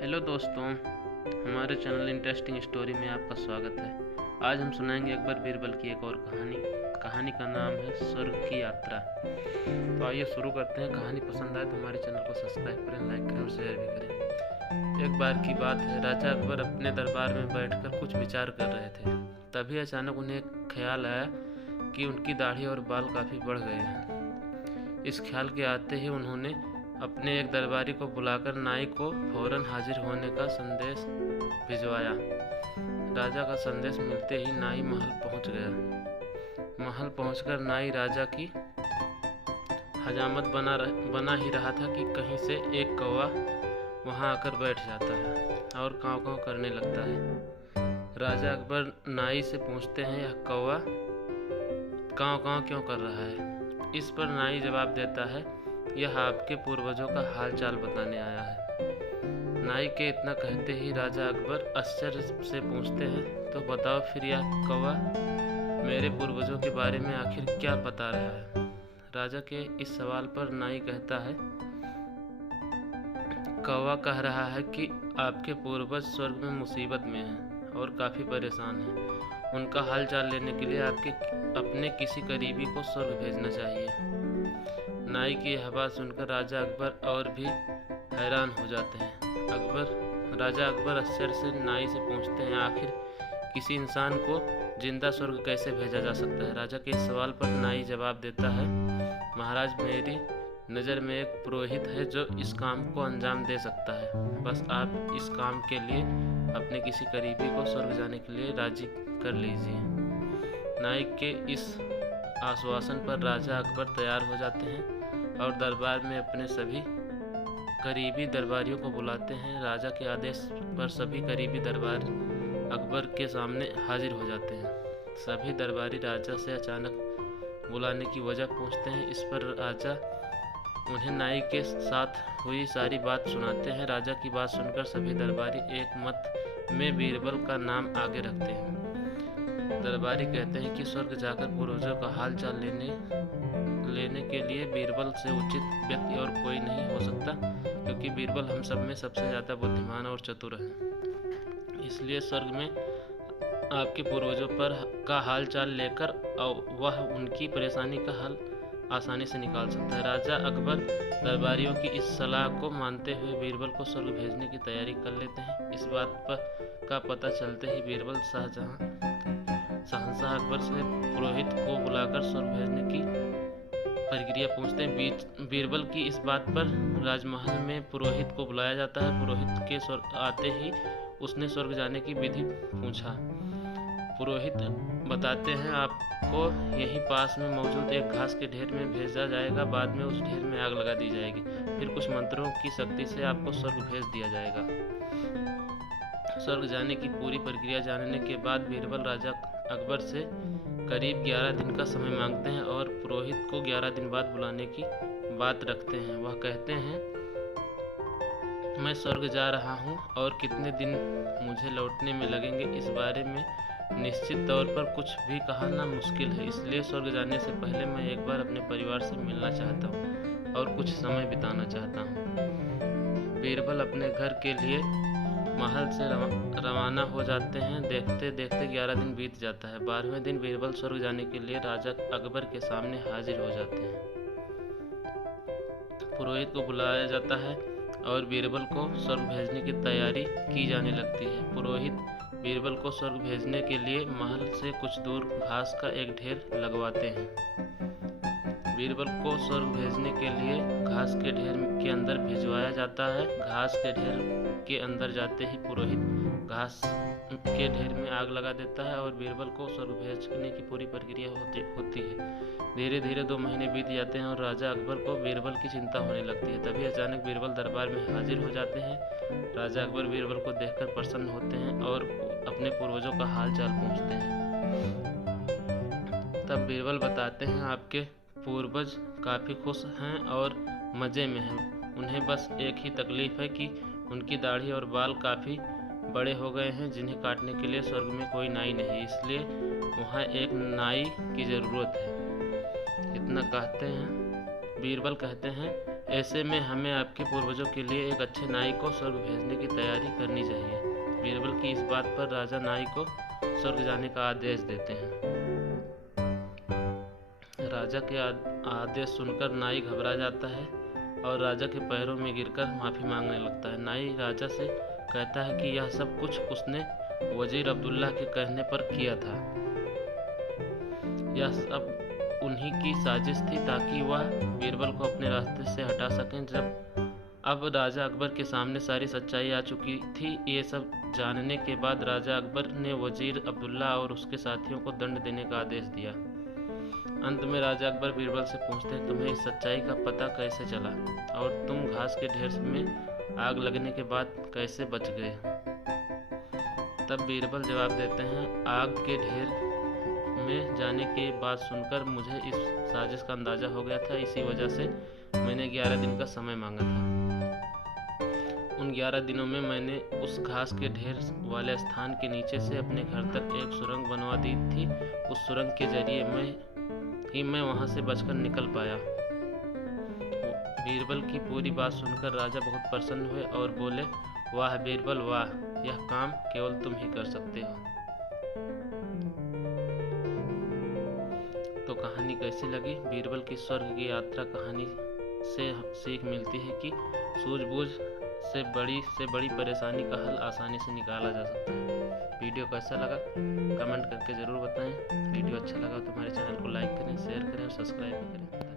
Hello दोस्तों, हमारे channel interesting story में आपका स्वागत है। आज हम सुनाएंगे अकबर बीरबल की एक और कहानी का नाम है स्वर्ग की यात्रा। तो आइए शुरू करते हैं। कहानी पसंद आए तो हमारे चैनल को सब्सक्राइब करें, लाइक करें और शेयर भी करें। एक बार की बात है, राजा अकबर अपने दरबार में बैठकर कुछ विचार कर रहे थे। तभी अचानक उन्हें एक ख्याल आया कि उनकी दाढ़ी और बाल काफ़ी बढ़ गए हैं। इस ख्याल के आते ही उन्होंने अपने एक दरबारी को बुलाकर नाई को फौरन हाजिर होने का संदेश भिजवाया। राजा का संदेश मिलते ही नाई महल पहुंच गया। महल पहुंचकर नाई राजा की हजामत बना ही रहा था कि कहीं से एक कौवा वहां आकर बैठ जाता है और काँव काँव करने लगता है। राजा अकबर नाई से पूछते हैं, यह कौवा काँव काँव क्यों कर रहा है? इस पर नाई जवाब देता है, यह आपके पूर्वजों का हाल चाल बताने आया है। नाई के इतना कहते ही राजा अकबर आश्चर्य से पूछते हैं, तो बताओ फिर यह कौवा मेरे पूर्वजों के बारे में आखिर क्या बता रहा है? राजा के इस सवाल पर नाई कहता है, कौवा कह रहा है कि आपके पूर्वज स्वर्ग में मुसीबत में हैं और काफ़ी परेशान हैं। उनका हाल चाल लेने के लिए अपने किसी करीबी को स्वर्ग भेजना चाहिए। नाई की यह बात सुनकर राजा अकबर और भी हैरान हो जाते हैं। राजा अकबर आश्चर्य से नाई से पूछते हैं, आखिर किसी इंसान को जिंदा स्वर्ग कैसे भेजा जा सकता है? राजा के इस सवाल पर नाई जवाब देता है, महाराज, मेरी नज़र में एक पुरोहित है जो इस काम को अंजाम दे सकता है। बस आप इस काम के लिए अपने किसी करीबी को स्वर्ग जाने के लिए राजी कर लीजिए। नाई के इस आश्वासन पर राजा अकबर तैयार हो जाते हैं और दरबार में अपने सभी करीबी दरबारियों को बुलाते हैं। राजा के आदेश पर सभी करीबी दरबार अकबर के सामने हाजिर हो जाते हैं। सभी दरबारी राजा से अचानक बुलाने की वजह पूछते हैं। इस पर राजा उन्हें नाई के साथ हुई सारी बात सुनाते हैं। राजा की बात सुनकर सभी दरबारी एक मत में बीरबल का नाम आगे रखते हैं। दरबारी कहते हैं कि स्वर्ग जाकर पूर्वजों का हाल चाल लेने के लिए बीरबल से उचित व्यक्ति और कोई नहीं हो सकता, क्योंकि बीरबल हम सब में सबसे ज़्यादा बुद्धिमान और चतुर है। इसलिए स्वर्ग में आपके पूर्वजों का हाल चाल लेकर वह उनकी परेशानी का हल आसानी से निकाल सकता है। राजा अकबर दरबारियों की इस सलाह को मानते हुए बीरबल को स्वर्ग भेजने की तैयारी कर लेते हैं। इस बात का पता चलते ही बीरबल शहंशाह अकबर से पुरोहित को बुलाकर स्वर्ग भेजने की प्रक्रिया पूछते हैं। बीरबल की इस बात पर राजमहल में पुरोहित को बुलाया जाता है। पुरोहित के स्वर्ग आते ही उसने स्वर्ग जाने की विधि पूछा। पुरोहित बताते हैं, आपको यहीं पास में मौजूद एक घास के ढेर में भेजा जाएगा। बाद में उस ढेर में आग लगा दी जाएगी। फिर कुछ मंत्रों की शक्ति से आपको स्वर्ग भेज दिया जाएगा। स्वर्ग जाने की पूरी प्रक्रिया जानने के बाद बीरबल राजा अकबर से करीब 11 दिन का समय मांगते हैं और पुरोहित को 11 दिन बाद बुलाने की बात रखते हैं। वह कहते हैं, मैं स्वर्ग जा रहा हूँ और कितने दिन मुझे लौटने में लगेंगे, इस बारे में निश्चित तौर पर कुछ भी कहना मुश्किल है। इसलिए स्वर्ग जाने से पहले मैं एक बार अपने परिवार से मिलना चाहता हूँ और कुछ समय बिताना चाहता हूँ। बीरबल अपने घर के लिए महल से रवाना हो जाते हैं। देखते देखते 11 दिन बीत जाता है। 12वें दिन बीरबल स्वर्ग जाने के लिए राजा अकबर के सामने हाजिर हो जाते हैं। पुरोहित को बुलाया जाता है और बीरबल को स्वर्ग भेजने की तैयारी की जाने लगती है। पुरोहित बीरबल को स्वर्ग भेजने के लिए महल से कुछ दूर घास का एक ढेर लगवाते हैं। बीरबल को स्वर्ग भेजने के लिए घास के ढेर के अंदर भिजवाया जाता है। घास के ढेर के अंदर जाते ही पुरोहित घास के ढेर में आग लगा देता है और बीरबल को स्वर्ग भेजने की पूरी प्रक्रिया होती है। धीरे धीरे 2 महीने बीत जाते हैं और राजा अकबर को बीरबल की चिंता होने लगती है। तभी अचानक बीरबल दरबार में हाजिर हो जाते हैं। राजा अकबर बीरबल को देखकर प्रसन्न होते हैं और अपने पूर्वजों का हाल चाल पूछते हैं। तब बीरबल बताते हैं, आपके पूर्वज काफ़ी खुश हैं और मज़े में हैं। उन्हें बस एक ही तकलीफ़ है कि उनकी दाढ़ी और बाल काफ़ी बड़े हो गए हैं, जिन्हें काटने के लिए स्वर्ग में कोई नाई नहीं, इसलिए वहाँ एक नाई की ज़रूरत है। इतना कहते हैं। बीरबल कहते हैं, ऐसे में हमें आपके पूर्वजों के लिए एक अच्छे नाई को स्वर्ग भेजने की तैयारी करनी चाहिए। बीरबल की इस बात पर राजा नाई को स्वर्ग जाने का आदेश देते हैं। राजा के आदेश सुनकर नाई घबरा जाता है और राजा के पैरों में गिरकर माफ़ी मांगने लगता है। नाई राजा से कहता है कि यह सब कुछ उसने वजीर अब्दुल्ला के कहने पर किया था। यह सब उन्हीं की साजिश थी ताकि वह बीरबल को अपने रास्ते से हटा सकें। जब अब राजा अकबर के सामने सारी सच्चाई आ चुकी थी, ये सब जानने के बाद राजा अकबर ने वजीर अब्दुल्ला और उसके साथियों को दंड देने का आदेश दिया। अंत में राजा अकबर बीरबल से पूछते हैं, तुम्हें इस सच्चाई का पता कैसे चला और तुम घास के ढेर में आग लगने के बाद कैसे बच गए? तब बीरबल जवाब देते हैं, आग के ढेर में जाने की बात सुनकर मुझे इस साजिश का अंदाजा हो गया था। इसी वजह से मैंने 11 दिन का समय मांगा था। उन 11 दिनों में मैंने उस घास के ढेर वाले स्थान के नीचे से अपने घर तक एक सुरंग बनवा दी थी। उस सुरंग के जरिए मैं वहां से बचकर निकल पाया। बीरबल की पूरी बात सुनकर राजा बहुत प्रसन्न हुए और बोले, वाह बीरबल वाह, यह काम केवल तुम ही कर सकते हो। तो कहानी कैसी लगी? बीरबल की स्वर्ग की यात्रा कहानी से सीख मिलती है कि सूझबूझ से बड़ी परेशानी का हल आसानी से निकाला जा सकता है। वीडियो कैसा लगा कमेंट करके ज़रूर बताएं। वीडियो अच्छा लगा तो हमारे चैनल को लाइक करें, शेयर करें और सब्सक्राइब करें।